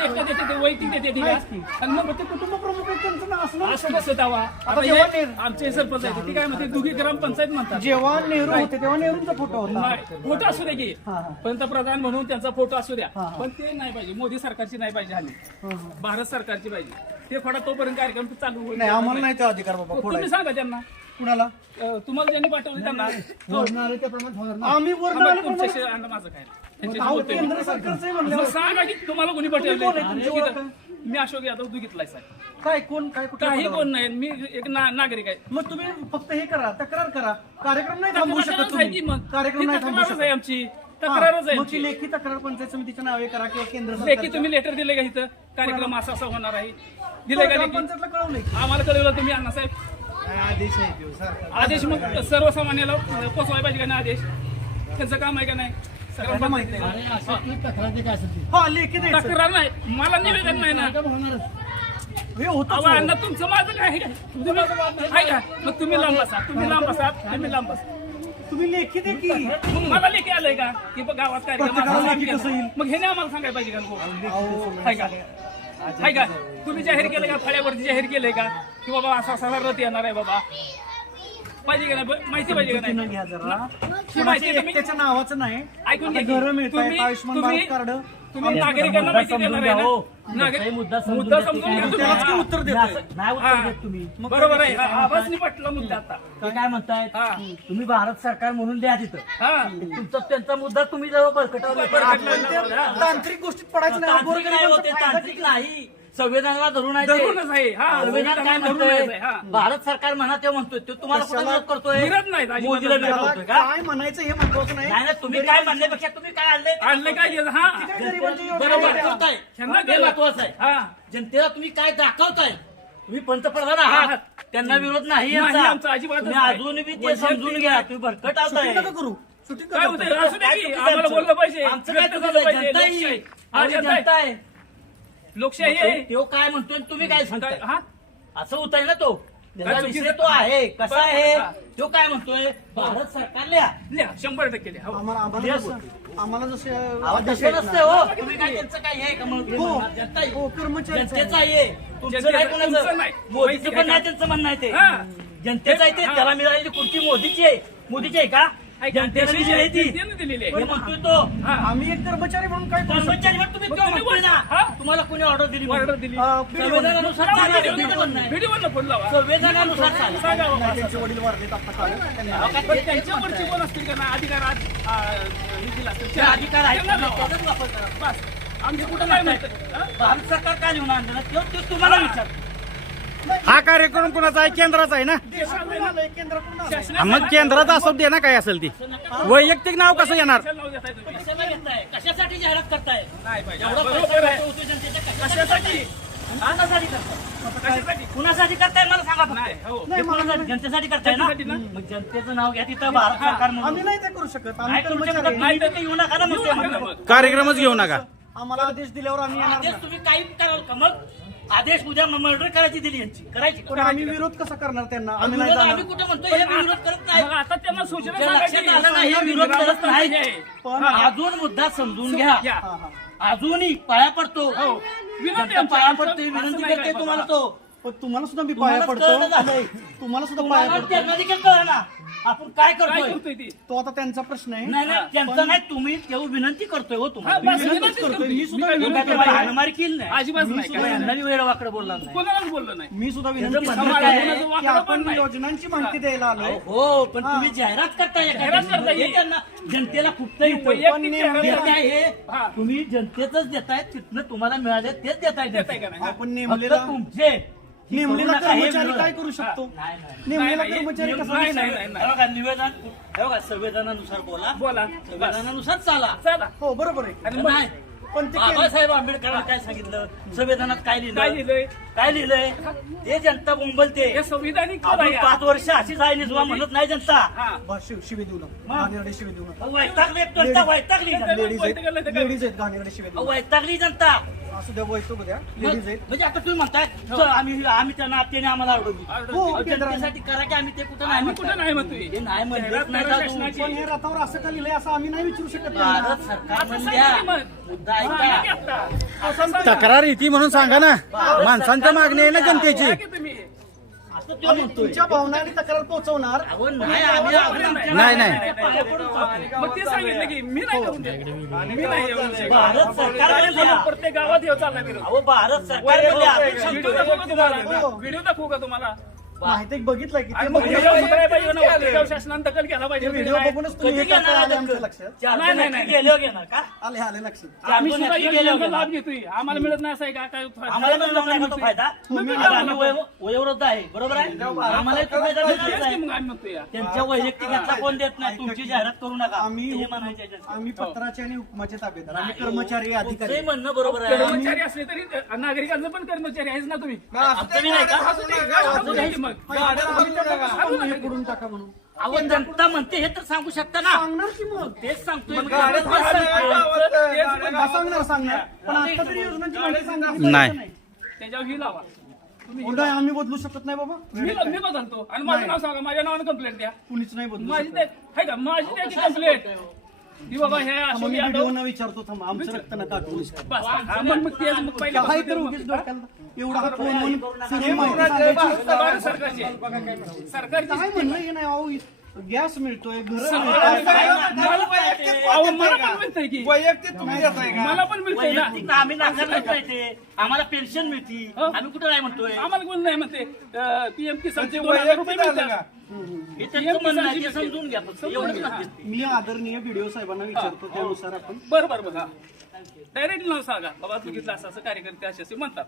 ते एकटं देते ते वैयक्तिक देते ती का? आणि मग मग ते कुटुंब प्रमुख आहेत त्यांचं नाव असणार असं कसं दावा आता जेव्हा हे नेहरू- आमचे सरपंच आहेत ती काय म्हणते दुघी ग्रामपंचायत म्हणतात. जेव्हा नेहरू होते तेव्हा नेहरूंचा फोटो होता. नाही फोटो असू दे की. हा, हा. पंतप्रधान म्हणून त्यांचा फोटो असू द्या. हा, हा. पण ते नाही पाहिजे. मोदी सरकारची नाही पाहिजे हल्ली हा, हा. भारत सरकारची पाहिजे. ते फडा तोपर्यंत कार्यक्रम चालू होईल. नाही आम्हाला नाही तो अधिकार बाबा तुम्ही फोडायचा सांगा त्यांना. कुणाला? अं, तुम्हाला ज्यांनी पाठवलं त्यांना. आम्ही तुमच्याशी आणलं माझं काय? त्यांच्याशी अहो, बोलतोय मी. केंद्र सरकारचं आहे. म्हणलं मग सांगा की तुम्हाला कोणी तुम्ही कोण आहे? तुमची ओळख पाठवलं मी अशोक यादव दुघितलाय साहेब. काय कोण काय कुठे काही कोण नाही. मी एक ना- नागरिक आहे. मग तुम्ही फक्त हे करा तक्रार करा. कार्यक्रम नाही थांबवू शकत तक्रारच आहे की तुम्ही मग? कार्यक्रम ही नाही थांबवू तक्रारच आहे शकत. आमची. हा, तक्रारच आहे मग ती आमची. लेखी तक्रार पंचायत समितीच्या नावे करा किंवा केंद्र लेखी सरकारच्या. तुम्ही लेटर दिले का इथं? कार्यक्रम असा असा होणार आहे. दिले का लेखी? ग्रामपंचायतला कळवलंय? आम्हाला कळवलं तुम्ही अण्णासाहेब आदेश आहे. आदेश मग सर्वसामान्याला पोचवायला पाहिजे का नाही आदेश? त्यांचं काम आहे का नाही? सगळ्यांना माहिती आहे. हा लेखी द्यायचं. तक्रार नाही. मला निवेदन नाही ना. हे होतं अहो अण्णा तुमचं माझं काय आहे का तुम्ही आहे का मग तुम्ही लांब बसा. तुम्ही लांब बसा. तुम्ही लांब बसा. तुम्ही लेखी दे की. मग मला लेखी आलंय का? की गावात कार्यक्रम प्रत्येकाला असा लेखी केला. कसं येईल? मग हे नाही आम्हाला सांगायला पाहिजे का नको? आहे का आहे का तुम्ही जाहीर केलं का? फळ्यावरती जाहीर केलंय का? की बाबा असा असा रथ येणार आहे बाबा. पाहिजे का नाही? ब- माहिती पाहिजे का समजुतीनं नाही? घ्या जरा. ही माहिती कोणाच्या तुम्ही एकट्याच्या नावाचं नाही. ऐकून आता घ्या की. घरं तुम्ही- आयुष्यमान तुम्ही- भारत कार्ड. तुम्ही नागरिकांना माहिती देणार आहे ना? नागरिक- मुद्दा समजून घ्या तुम्ही. त्यालाच की हा. उत्तर देतोय. नाही हा. उत्तर देत तुम्ही. बरोबर आहे. हा, आवाज नाही पटला मुद्दा आता. ते काय म्हणतायत? हा. तुम्ही भारत सरकार म्हणून द्या तिथं. हा. तुमचा त्यांचा मुद्दा तुम्ही जवळ बरकटावर आपण त्या तांत्रिक गोष्टीत पडायचं नाही. तांत्रिक नाही होते तांत्रिक नाही. संविधानाला धरून आहे ते. धरूनच आहे हा संविधान काय म्हणतोय आहे, हा. भारत सरकार म्हणा ते म्हणतोय तो तुम्हाला कुठं? विरोध करतोय विरोध नाही, अजिबात मोदीला नाही. विरोध त्याला करतोय का काय म्हणायचं हे महत्वाचं नाही तुम्ही काय म्हणण्यापेक्षा तुम्ही काय आणलंय ते आणलं काय केलं? हा काय गरिबांच्या योजना बरोबर द्या. करताय त्यांना ते महत्वाचं आहे हा जनतेला तुम्ही काय दाखवताय तुम्ही पंतप्रधान आहात त्यांना विरोध नाही नाही, यांचा. आमचा अजिबातच तुम्ही नाही. अजून बी ते वैयक्तिक समजून घ्या तुम्ही भरकट नका करू शूटिंग काय होतंय. असू दे की आम्हाला? बोललं पाहिजे आमचं काय व्यक्त चुकीचं झालं आहे? पाहिजे. जनता लोकशाही. आहे. हा, आम्ही जनता जनता आहे. आहे लोकशाही आहे. तो काय म्हणतोय आणि तुम्ही काय सांगताय? हा? असं होत आहे ना तो. त्याचा काय विषय चुकीचं- तो आहे. कसा आहे? हा. तो काय म्हणतोय? भारत सरकारला. लिहा शंभर टक्के लिहा. हो. आम्हाला आम्हाला जसं आम्हाला जसे तसं हो. तुम्ही काय त्यांचं काय आहे का मग? हो. जनता आहे. हो, कर्मचारी जनतेचं आहे. तुमचं जनतेचं- नाही तुमचं कोणाचं नाही. मोदीचं पण नाही? त्यांचं म्हणणं आहे ते. हा. जनतेचं आहे ते. हा. त्याला मिळालेली कुर्ती मोदीची आहे. मोदीची आहे का? ऐका, जनतेला दिली आहे ती. जनतेने दिलेली आहे. म्हणतोय तो. आम्ही एक कर्मचारी म्हणून काय करू शकतो? कर्मचारी म्हणून तुम्ही मग तुम्ही हा. तुम्हाला कोणी ऑर्डर दिली? ऑर्डर दिली. अं, संविधानानुसार नाही. फोन लावा. संविधानानुसार चालणार. सांगा बाबा. नाही, त्यांचे वडील वारलेत आता काल. त्यांना पण त्यांच्यावरची कोण असतील का? ना अधिकारात आ, हे दिला असेल. ते अधिकार आहेत. त्यांना लावा. त्याचाच वापर करा. बस. आमचे कुठं हा? भारत सरकार काय लिहून आणलं? ना तुम्हाला विचार हा कार्यक्रम कुणाचा आहे? केंद्राचा आहे ना? मग केंद्रात असं दे ना काय असेल ती. वैयक्तिक नाव कसं येणार? कशासाठी जाहिरात करताय? कुणासाठी करताय? कशासाठी? कुणासाठी करताय? मला सांगा हो. कुणासाठी? जनतेसाठी करताय ना. मग जनतेचं नाव घ्या तिथं भारत सरकार आम्ही म्हणून नाही ते करू शकत. येऊ नका ना. कार्यक्रमच घेऊ नका. आम्हाला आदेश दिल्यावर आम्ही येणार आदेश नाही. तुम्ही काही कराल का? मग आदेश उद्या मर्डर करायची दिली यांची करायची पण आम्ही विरोध कसा करणार त्यांना आम्ही नाही विरोध जाणार आम्ही कुठे म्हणतोय हे विरोध करत नाही मग आता त्यांना सूचना सांगायची. लक्षात आलं नाही हे विरोध करत नाही पण हा. अजून मुद्दा समजून घ्या या. हा, हा. अजूनी पाया पडतो हो. विनंती जनता आमची. पाया पडते असं विनंती नाही करते काय तुम्हाला. तो पण तुम्हाला सुद्धा मी पाया तुम्हालाच कळलं पडतो. तुम्हाला सुद्धा पाया तुम्हाला पडतो त्यांना देखील आपण काय काय करतोय करतोय ती तो आता त्यांचा प्रश्न आहे नाही नाही त्यांचं नाही तुम्ही तेव्हा विनंती करतोय हो हा, तुम्हाला बस विनंतीच विनंतीच करतोय. करतोय. मी सुद्धा मी काय तुम्ही विनंती काय तुम्हाला करतोय? हाणामारी केली नाही अजिबात नाही वेळवाकडे बोलला नाही कोणालाच बोललो नाही मी सुद्धा विनंती म्हणणं काय आहे? की आपण. योजनांची माहिती द्यायला आलोय हो पण तुम्ही जाहिरात करताय एका जाहिरात ठिकाणी. करताय. हे त्यांना जनतेला फुटतं पण नेमके हा. तुम्ही जनतेच देताय तिथनं तुम्हाला मिळाले तेच देताय देताय का नाही? आपण नेमलेला तुमचे नेमलेला हे कर्मचारी. काय करू शकतो. नेमलेला कर्मचारी नाही, कसा नाही, दिसेल? नाही, नाही. हे बघा, निवेदन हे बघा संविधानानुसार बोला. बोला. संविधानानुसार चाला. चला. हो बरोबर आहे. आणि मग? नाही. पण ते केलं- बाबासाहेब आंबेडकरांनी काय सांगितलं? संविधानात काय काय लिहिलं लिहिलंय? काय लिहिलंय? ते जनता बोंबलते. हे संविधानिक कोण आपण आहे? पाच वर्ष अशीच आहे निजवा म्हणत नाही जनता. हा. शिव देऊ नका. घाणेरडे शिवे देऊ नका. वैतागली जनता वैतागली लेडीज वैतागले तर आहेत काय? लेडीज आहेत घाणेरडे शिवे देऊ वैतागली जनता. नका. असं द्या लेडीज आहेत म्हणजे आता तुम्ही म्हणताय चल, आम्ही आम्ही त्यांना त्याने आम्हाला. हो. जनतेसाठी करा की आम्ही ते कुठं नाही आम्ही कुठं म्हणताय. नाही म्हणतोय हे नाही म्हणलेच शहरात नाही नगर का शासनाची- पण हे रथावर असं का लिहिलंय असं आम्ही नाही विचारू शकत भारत. सरकार म्हणल्या. मुद्दा ऐका. तक्रार येते म्हणून सांगा ना माणसांच्या मागणी आहे ना जनतेची सांगा की तुम्ही. असं तो आम्ही तुमच्या भावना आणि तक्रार पोहोचवणार अहो, नाही नाही. मग ते सांगितलं की मी नाही करून देत. मी नाही येऊन देत. भारत सरकार? प्रत्येक गावात येऊ चालला विरोध अहो भारत सरकार व्हिडिओ सांगतो. दाखवू का तुम्हाला व्हिडिओ दाखवू का तुम्हाला माहिती बघितलंय की आणि ते मग बघितलं व्हिडिओ पाहिजे. सुधारायला पाहिजे ना वरती शासनाने दखल घ्यायला पाहिजे व्हिडिओ बघूनच तुम्ही हे कधी घेणार करताय आले आहे आमच्या दखल? लक्षात. चार नाही, नाही, जण नाही. गेल्यावर घेणार का? आले आले लक्षात. आम्ही चार सुद्धा जण या गेल्यावर योजनेचा घेणार. लाभ घेतोय. आम्हाला मिळत नाही असं आहे का काय आम्हाला पण लावून आहे का तो फायदा. तुम्ही आता आम्ही वय- वयोवृद्ध आहे बरोबर आहे? आम्हाला तो फायदा मिळणार तेच की नाही. मग आम्ही म्हणतोय. या. त्यांच्या वैयक्तिक कोण देत नाही? तुमची जाहिरात करू नका. आम्ही हे म्हणायचे याच्यात. आम्ही पत्राचे आणि हुकमाचे ताबेदार आम्ही कर्मचारी तुमचंही अधिकारी म्हणणं बरोबर आहे. कर्मचारी असले तरी अ, नागरिकांचं पण कर्मचारी आहेच ना तुम्ही. आमचं बी नाही का असू दे की मग टाका म्हणून. अहो जनता म्हणते हे तर सांगू शकता ना. सांगणार की मग? तेच सांगतोय. मी. तेच पण हा, सांगणार सांगणार. पण आता तरी योजनांची माहिती सांगितली नाही. पाहिजे त्याच्यावर ही लावा. तुम्ही नाही, आम्ही बदलू शकत नाही बाबा. मी मी बदलतो. आणि माझं नाव सांगा. माझ्या नावाने कंप्लेंट द्या. कुणीच नाही बदलू माझी शकत. ते का? माझी त्याची कंप्लेंट की बाबा हे अशोक मी यादव व्हिडिओ विचारतो थांबा आमचं रक्त नका करू बस हा, मग मग तेच मग पहिले काय तर उगीच डोक्याला एवढा हा फोन म्हणून सर्व माहिती सांगायची सरकारची आहे. सरकारची काय म्हणणं हे नाही अहो गॅस मिळतोय घर मला पण मिळतंय की? वैयक्तिक तुम्ही देताय का? मला पण मिळतंय ना. वैयक्तिक आम्ही नाही ते आम्हाला पेन्शन मिळती. हो. आम्ही कुठं नाही म्हणतोय? आम्हाला कोण नाही म्हणते. पीएम रुपये वैयक्तिक आलं मिळतात. का? हे त्यांचं म्हणणं आहे ते समजून घ्या फक्त. एवढंच म्हणते मी आदरणीय व्हिडिओ साहेबांना विचारतो त्यानुसार आपण. बरं बरं बरं. डायरेक्ट नाव सांगा. बाबा बघितलं असं असं कार्यकर्ते असे असे म्हणतात.